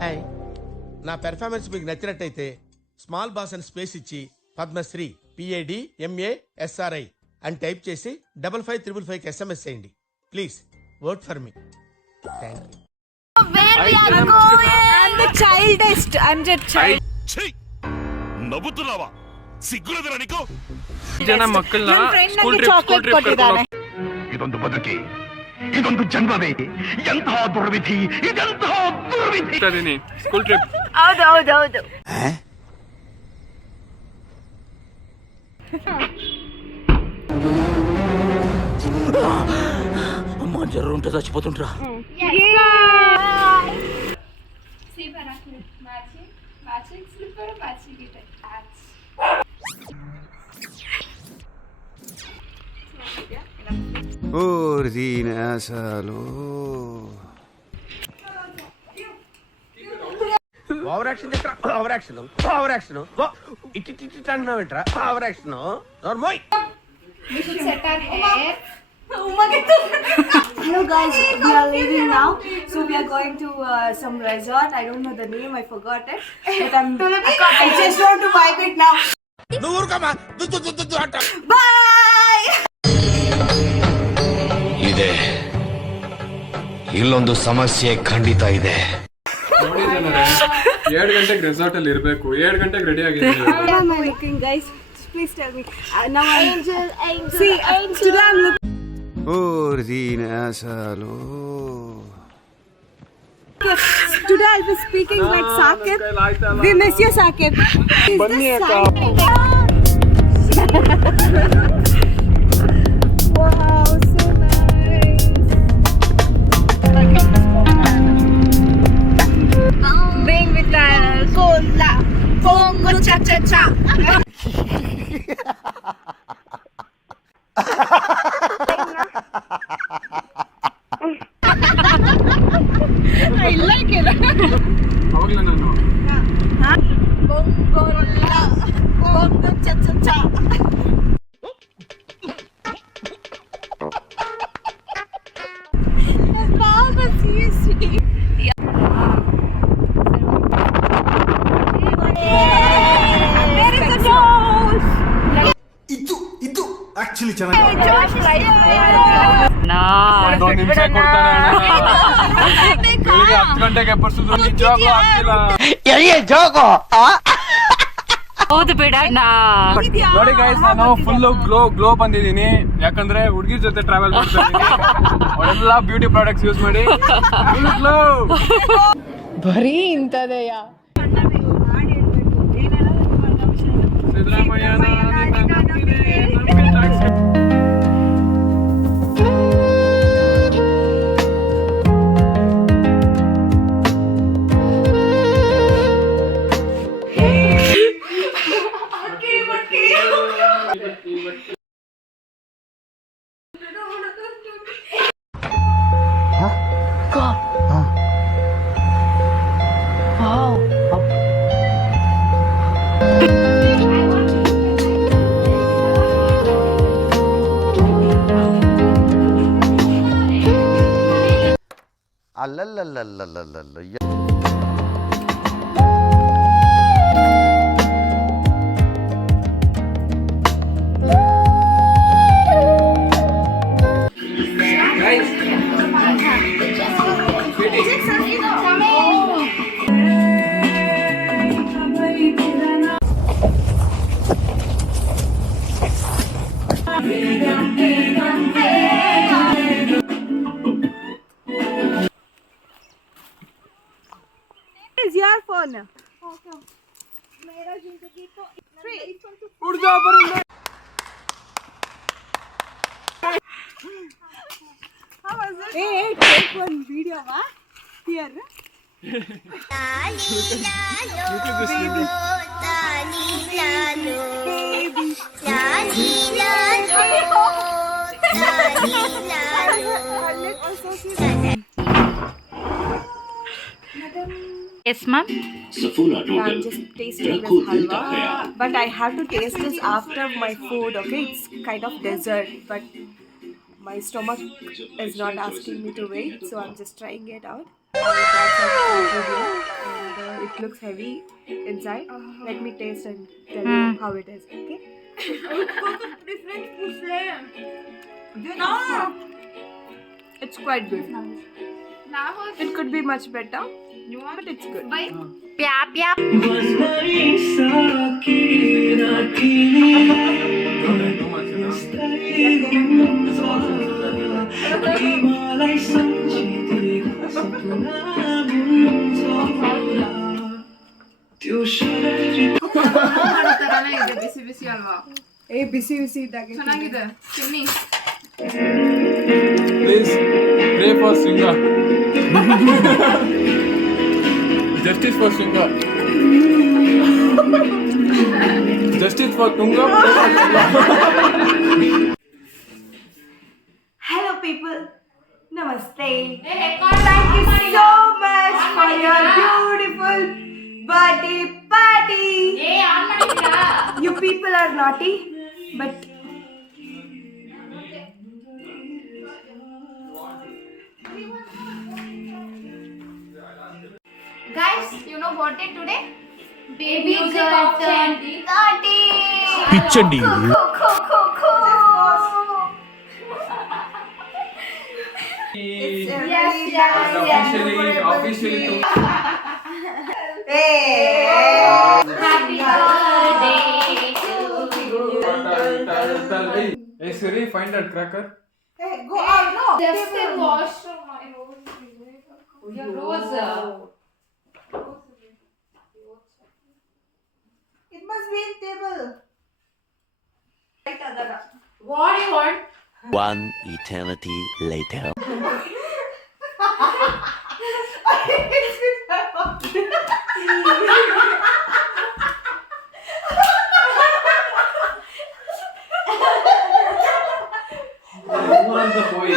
Hi. నా performance మీకు నచ్చినట్టయితే స్మాల్ బాస్ అని స్పేస్ ఇచ్చి పద్మశ్రీ PADMASRI అని టైప్ చేసి 5555 SMS చేయండి. Please vote for me. Thank you. Where we are going? I'm the childest. I'm the child. ನಬುತ್ತುಲಾವಾ ಸಿಗ್ಗುಲದರ ನಿಕೋ ಜನ ಮಕ್ಕಳನ್ನ ಸ್ಕೂಲ್ ಟ್ರಿಪ್ ಕೊಟ್ಟಿದ್ದಾನೆ. ಇದೊಂದು ಬದುಕಿ ಇದೊಂದು ಜನ್ಮವೇ ಎಂತಹ ದುರ್ವಿಧಿ ಇದೆಂತಹ ದುರ್ವಿಧಿ ಸ್ಕೂಲ್ ಟ್ರಿಪ್ ಹೌದು అమ్మ జర్ర ఉంటే చచ్చిపోతుంటరా. Over action over action over action ఇటు అంటున్నావు ఏంట్రా? ఓవర్ యాక్షన్ నోర్మోయ్. Hello guys, we are leaving now. So we are going to some resort. I don't know the name, I forgot it. But I just want to vibe it now. Bye! ಇದೆ ಇಲ್ಲೊಂದು ಸಮಸ್ಯೆ ಖಂಡಿತ ಇದೆ. ನೋಡಿ ಜನರೇ 7 ಗಂಟೆಗೆ resort ಅಲ್ಲಿ ಇರಬೇಕು, 7 ಗಂಟೆಗೆ ರೆಡಿ ಆಗಿದ್ದೀವಿ. What am I looking, guys? Please tell me. Now angel. See, today I'm looking. Today I'll be speaking like Sakib. We miss you, Sakib. ಬನ್ನಿ ಅಕ್ಕ. Wow, so nice. Being with us. Cola. Bongo cha cha cha. I like it. ಅವಾಗಲೇ ನಾನು Bongola. Bongo cha cha cha. Baba, seriously. There is a nose. ಇದು actually ಚೆನ್ನಾಗಿ ಒಂದು ನಿಮಿಷ ಕೊಡ್ತಾನೆ ಅಣ್ಣ. ಬೆಳಿಗ್ಗೆ 10 ಗಂಟೆಗೆ ಎಬ್ಬರಿಸಿದ್ರು ನಿಜವಾಗ್ಲೂ ಆಗ್ತಿಲ್ಲ. ಹೌದು ಬಿಡ. ನೋಡಿ ಗೈಸ್, ನಾನು ಫುಲ್ ಗ್ಲೋ ಬಂದಿದ್ದೀನಿ, ಯಾಕಂದ್ರೆ ಹುಡುಗಿ ಜೊತೆ ಟ್ರಾವೆಲ್ ಮಾಡ್ತಾ ಇದ್ದೀನಿ. ಅವರೆಲ್ಲ ಬ್ಯೂಟಿ ಪ್ರಾಡಕ್ಟ್ಸ್ ಯೂಸ್ ಮಾಡಿ ಫುಲ್ ಗ್ಲೋ. ಬರೀ ಇಂಥದೆಯ. ಸಿದ್ದರಾಮಯ್ಯ ಅಲ್ಲಲ್ಲಲ್ಲಲ್ಲಲ್ಲ. Is your phone? उड़ जाओ परिंदे. Hey, take one video, ma. Here. Yes, ma'am. I'm just tasting this halwa, but I have to taste this after my food. Okay, it's kind of dessert, but my stomach is not asking me to wait, so I'm just trying it out. It looks heavy inside. Let me taste and tell you how it is. Okay. It's quite good. It could be much better, but it's good. Pyap pyap. ಬಿಸಿ ಬಿಸಿ ಅಲ್ವಾ ಬಿಸಿ ಬಿಸಿ ಇದ್ದಾಗೆ ಚೆನ್ನಾಗಿದೆ ತಿನ್ನಿ Please pray for Singha. Justice for Singha. Justice for Tunga. Pray for Singha. Hello people, namaste. Thank you so much for your beautiful birthday party. You people are naughty, but guys, you know what day today? Baby girl turned 30. పిచ్చండి Officially. Happy birthday to you. Hey Siri, find that cracker. go out, no. Just a washroom. Your rose. It must be in table. What do you want? One eternity later. ఊరంతా పోయి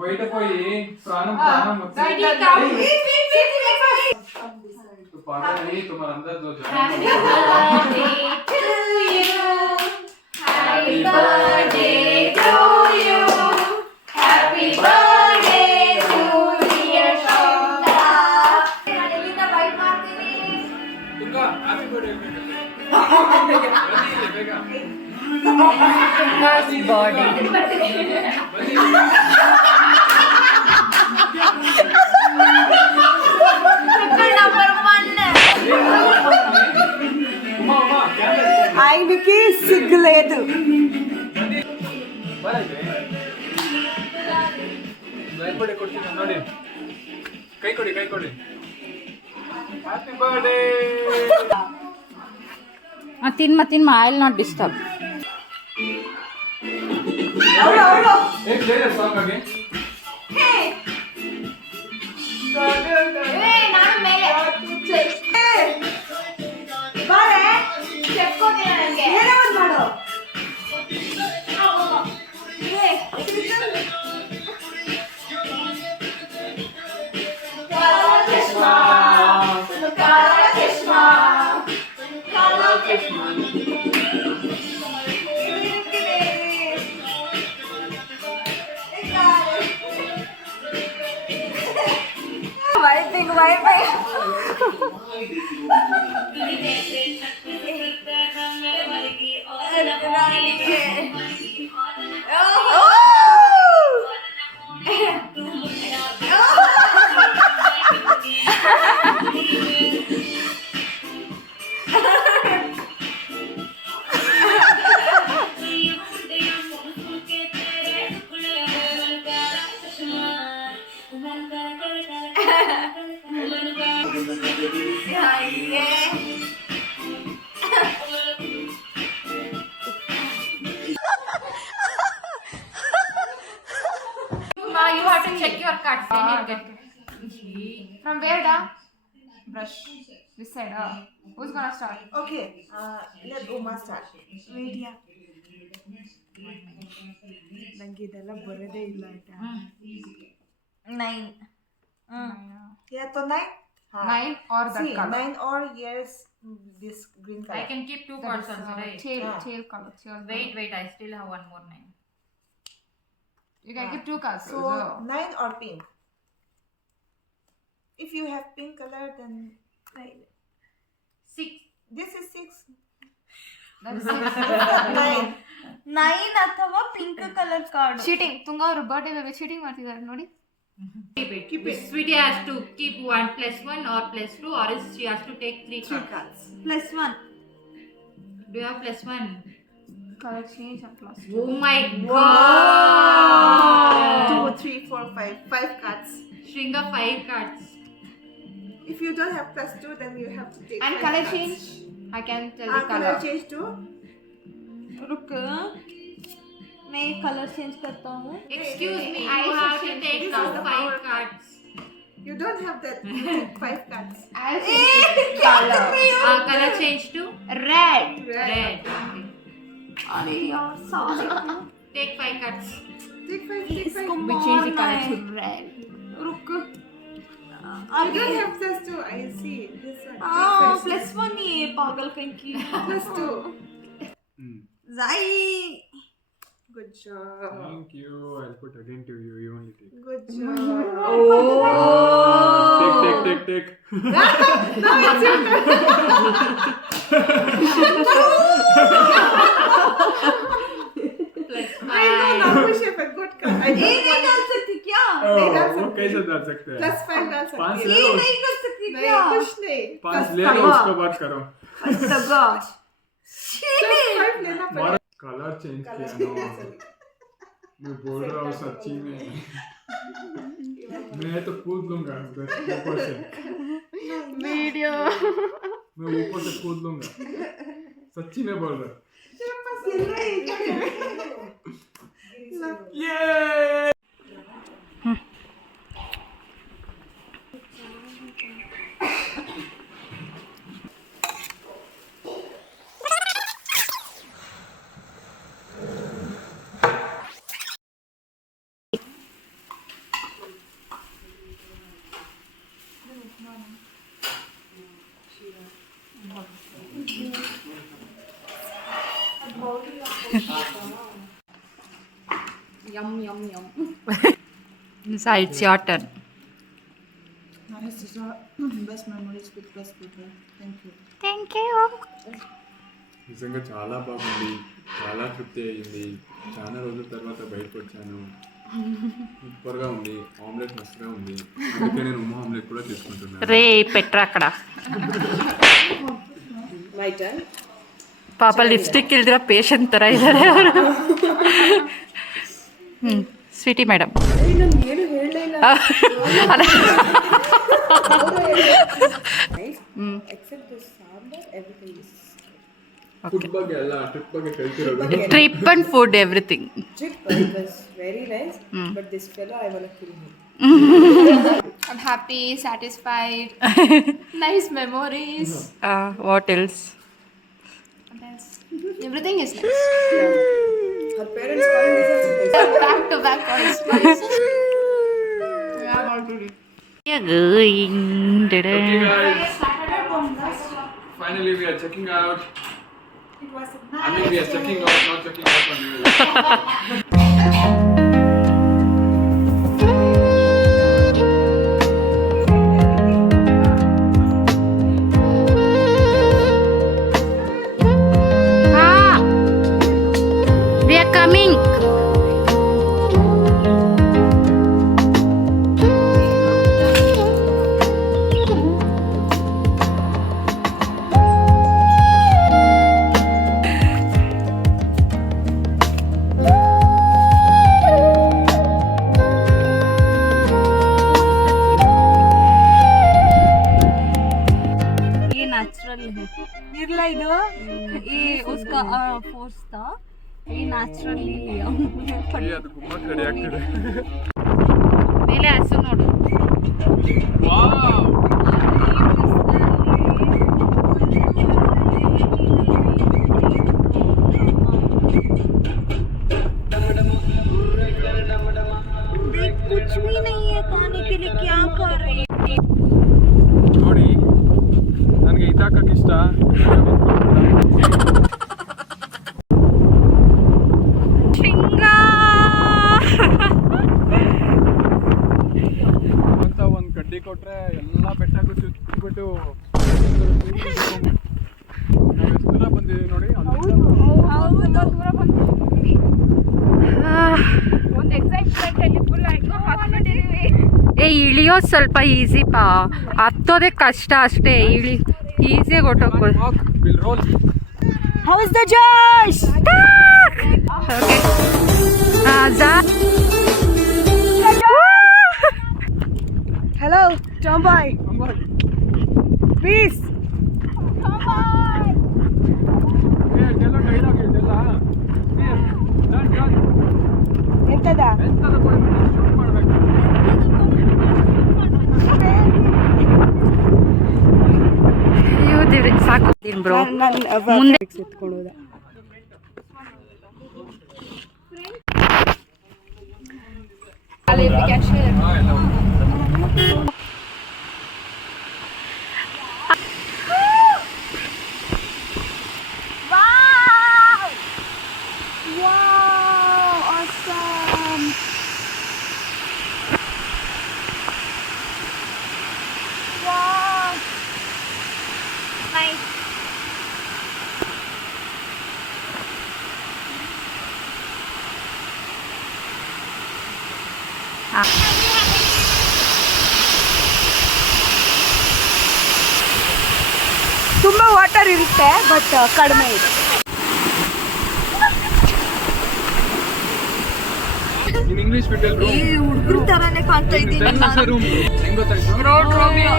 బయట పోయి ప్రాణం మొత్తం పాటని तुम्हारा अंदर जो Happy birthday to you. Happy birthday to you. Happy birthday to dear Shonda. ಎಲ್ಲಿಂದ ಬೈಟ್ ಮಾಡ್ತೀನಿ? ತುಂಗಾ ಹ್ಯಾಪಿ ಬರ್ತ್ಡೇ ಬೇಗ ఆయనకి సిగ్గు లేదు. ಬರ್ತ್ಡೇ ಕೊಡ್ತೀನಿ ನೋಡಿ ಕೈ ಕೊಡಿ ಹ್ಯಾಪಿ ಬರ್ತ್ಡೇ ತಿನ್ಮ ಐಲ್ ನಾಟ್ ಡಿಸ್ಟರ್ಬ್. एक play the song again. ನಾನು ಮೇಲೆ ಬಾರೆ ಚೆಕ್ಕೋತೀನಿ ನನಗೆ ಏನೋ ಒಂದು ಮಾಡು. You have to check your cards. From where da? Brush. This side. Who's gonna start? Okay, let Uma start. Wait, yeah. ನಂಗೆ ಇದೆಲ್ಲ ಬರೋದೇ ಇಲ್ಲ ಆಯ್ತಾ. 9. Yeah, so 9. 9 or that See, color. 9 or yes, this green color. I can keep two cards also, right? Tail color. Tail Wait, I still have one more 9. You can get 2 cards. So 9 or pink. If you have pink color, then 9. 6. This is 6. That's 9. 9 ಅಥವಾ pink colour card. cheating. Tunga ಅವ್ರ birthday ವೇಳೆ cheating ಮಾಡ್ತಿದ್ದಾರೆ ನೋಡಿ. Keep it. Sweetie has to keep 1 plus 1 or plus 2, or else she has to take 3 cards. +1. Do you have plus 1? Color change and plus. Oh my god! 2, 3, 4, 5. 5 cards. Shringa 5 cards. If you don't have +2, then you have to take. And 5 color cards. change. I can tell the color color. change too. रुक मैं colour change करता हूँ. Excuse me, I you have to should take This now is the 5 power cards. You don't have that. You take 5 cards. Color. Color change to Red. red. Okay. अरे यार sorry. Take 5 cards. Take 5. Take 5. We change the color to red. रुक. I don't have +2. I see this one. +1 ही है पागल कहीं की. +2. Zai. Good job. Thank you. I'll put again to you. You only take. Good job. Take. Now it's your turn. Plus I know 5. now push up a good card. I नहीं डाल सकती क्या? नहीं डाल वो सकती. कैसे डाल सकते हैं? +5 डाल सकती 5 है. ले लो. नहीं कर सकती क्या? कुछ नहीं. 5 ले लो उसके बाद करो. +5 लेना पड़ेगा. कलर चेंज किया ना. मैं बोल रहा हूँ सच्ची में. मैं तो कूद लूंगा ऊपर से. Video. मैं ऊपर से कूद लूंगा. सच्ची में बोल रहा. तेरे पास ये नहीं ये Yum. Nisa, it's your turn. These are best memories with best people. Thank you. Thank you. నిజంగా చాలా బాగుంది. చాలా తృప్తి అయ్యింది. చాలా రోజుల తర్వాత బయటకు వచ్చాను. సూపర్గా ఉంది. ఆమ్లెట్ మస్తుగా ఉంది. అందుకే నేను ఉమ్మ ఆమ్లెట్ కూడా తీసుకుంటున్నాను. రే పెట్రా అక్కడ. My turn. ಪಾಪ ಲಿಪ್ಸ್ಟಿಕ್ ಇಲ್ದಿರೋ ಪೇಷಂಟ್ ಥರ ಇದ್ದಾರೆ ಅವರು. ಸ್ವೀಟಿ ಮೇಡಮ್. ಏನು ಹೇಳಲಿಲ್ಲ. Except the sambar, everything is. Food ಬಗ್ಗೆ ಅಲ್ಲ, ಟ್ರಿಪ್ ಬಗ್ಗೆ ಹೇಳ್ತಿರೋದು. Trip and food everything. Trip was very nice, but this fellow I wanna kill him. I'm happy, satisfied. Nice memories. What else? Everything is nice. Her parents calling this Back to back calls. Yeah, already. You're going. Okay guys, finally we are checking out. It was I mean we are checking out, not checking out on you. We are coming. ये natural है. निर्ला ಇದು ये उसका force था. ये naturally लिया. ये ಅದು ಗುಮ್ಮಕ್ ರೆಡಿ ಆಗ್ತಿದೆ. ಮೇಲೆ ಹಸು ನೋಡು. ವಾವ್, कुछ भी नहीं है खाने के लिए. क्या कर रही है? ನೋಡಿ ನನಗೆ ಇದಾಕಕ್ಕೆ ಇಷ್ಟ. Chinga. ಕಡ್ಡಿ ಕೊಟ್ರೆ ಎಲ್ಲ ಬೆಟ್ಟಕ್ಕೂ ಸುತ್ತಿಬಿಟ್ಟು ನಾವು ಎಷ್ಟು ದೂರ ಬಂದಿದ್ದೀವಿ ನೋಡಿ. ಇಳಿಯೋದು ಸ್ವಲ್ಪ ಈಸಿ ಪಾ, ಹತ್ತೋದೇ ಕಷ್ಟ ಅಷ್ಟೇ. ಈಸಿಯಾಗಿ ಹೊಟ್ಟೋಗ್ಬೋದು. Will roll. How is the Josh? Hello, Tomboy. Please. ಎಂತದ? ಸಾಕು ಬ್ರೋ. ಮುಂದೆ ಎತ್ಕೊಳ್ಳೋದ. ತುಂಬಾ ವಾಟರ್ ಇರುತ್ತೆ, ಬಟ್ ಕಡಿಮೆ ಇದೆ. In English we tell room. ಹುಡುಗರ ತರಾನೇ ಕಾಣ್ತಾ ಇದ್ದೀನಿ. ಹೆಂಗ್ ಗೊತ್ತಾಯ್ತು? Road Romeo.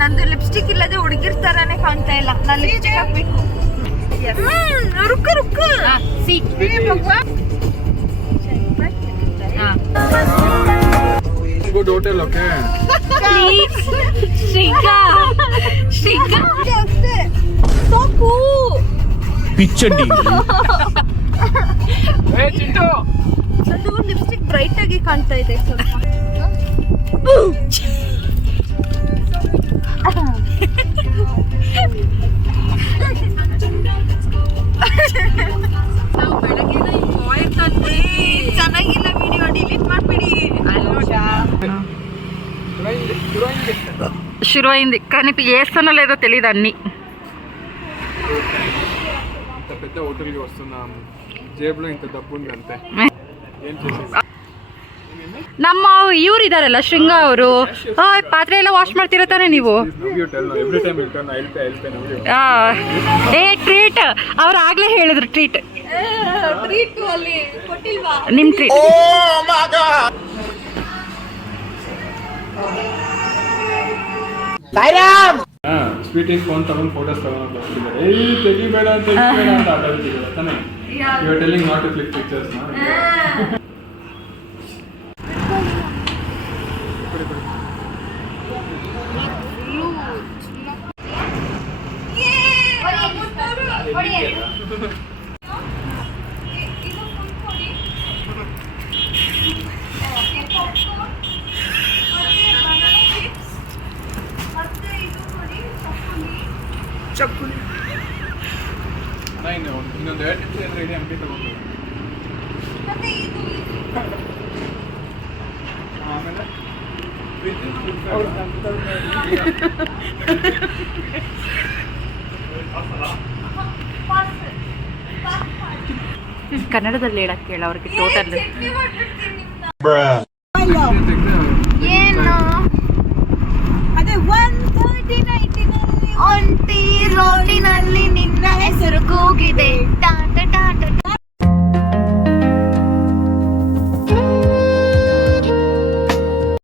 ನಂದು ಲಿಪ್ಸ್ಟಿಕ್ ಇಲ್ಲದೆ ಹುಡುಗಿರ್ ತರಾನೇ ಕಾಣ್ತಾ ಇಲ್ಲ. ನಾನು ಲಿಪ್ಸ್ಟಿಕ್ ಹಾಕ್ಬೇಕು. ರುಕ್ಕ ರುಕ್ಕ. Good hotel, okay? ಸೋಕು. పిచ్చండి. Hey, Chintu. ನಂದು ಲಿಪ್ಸ್ಟಿಕ್ ಬ್ರೈಟ್ ಆಗಿ ಕಾಣ್ತಾ ಇದೆ ಸ್ವಲ್ಪ. ಚೆನ್ನಾಗಿಲ್ಲ, ವಿಡಿಯೋ ಡಿಲೀಟ್ ಮಾಡ್ಬಿಡಿ. శురు అయింది కానీ వేస్తానో లేదో తెలియదు అన్ని. ఇంత పెద్ద హోటల్కి వస్తున్నాం, జేబులో ఇంత డబ్బు ఉంది అంతే. ఏం చేసేది? ನಮ್ಮ ಇವ್ರು ಇದಾರಲ್ಲ ಶೃಂಗ ಅವರು, ಪಾತ್ರೆ ಎಲ್ಲ ವಾಶ್ ಮಾಡ್ತಿರೋ ತಾನೆ ನೀವು? ಟ್ರೀಟ್ ಅವ್ರು ಆಗ್ಲೇ ಹೇಳಿದ್ರು, ಟ್ರೀಟ್ ನಿಮ್ ಟ್ರೀಟ್. ಸ್ವೀಟಿಗೆ ಫೋನ್ ತಗೊಂಡು ಫೋಟೋಸ್ ತಗೊಂಡು ಹೋಗ್ತಿದ್ದಾರೆ. ಏಯ್ ತೆಗಿಬೇಡ ತೆಗಿಬೇಡ ಅಂತ ಆಟ ಆಡ್ತಿದ್ದಾರೆ ತಾನೆ. You are telling not to click pictures ನಾ. ಚಕ್ಕುಲಿ. ಇನ್ನೊಂದು 2 ನಿಮಿಷ ಅಂದ್ರೆ ಇಡೀ ಅಂಗಡಿ ತಗೊಂಡು ಆಮೇಲೆ ಕನ್ನಡದಲ್ಲಿ ಹೇಳಕ್ ಕೇಳ ಅವ್ರಿಗೆ ಟೋಟಲ್. ಏನು ಅದೇ 130 ಒಂಟಿ ರೋಟಿನಲ್ಲಿ ನಿನ್ನ ಹೆಸರು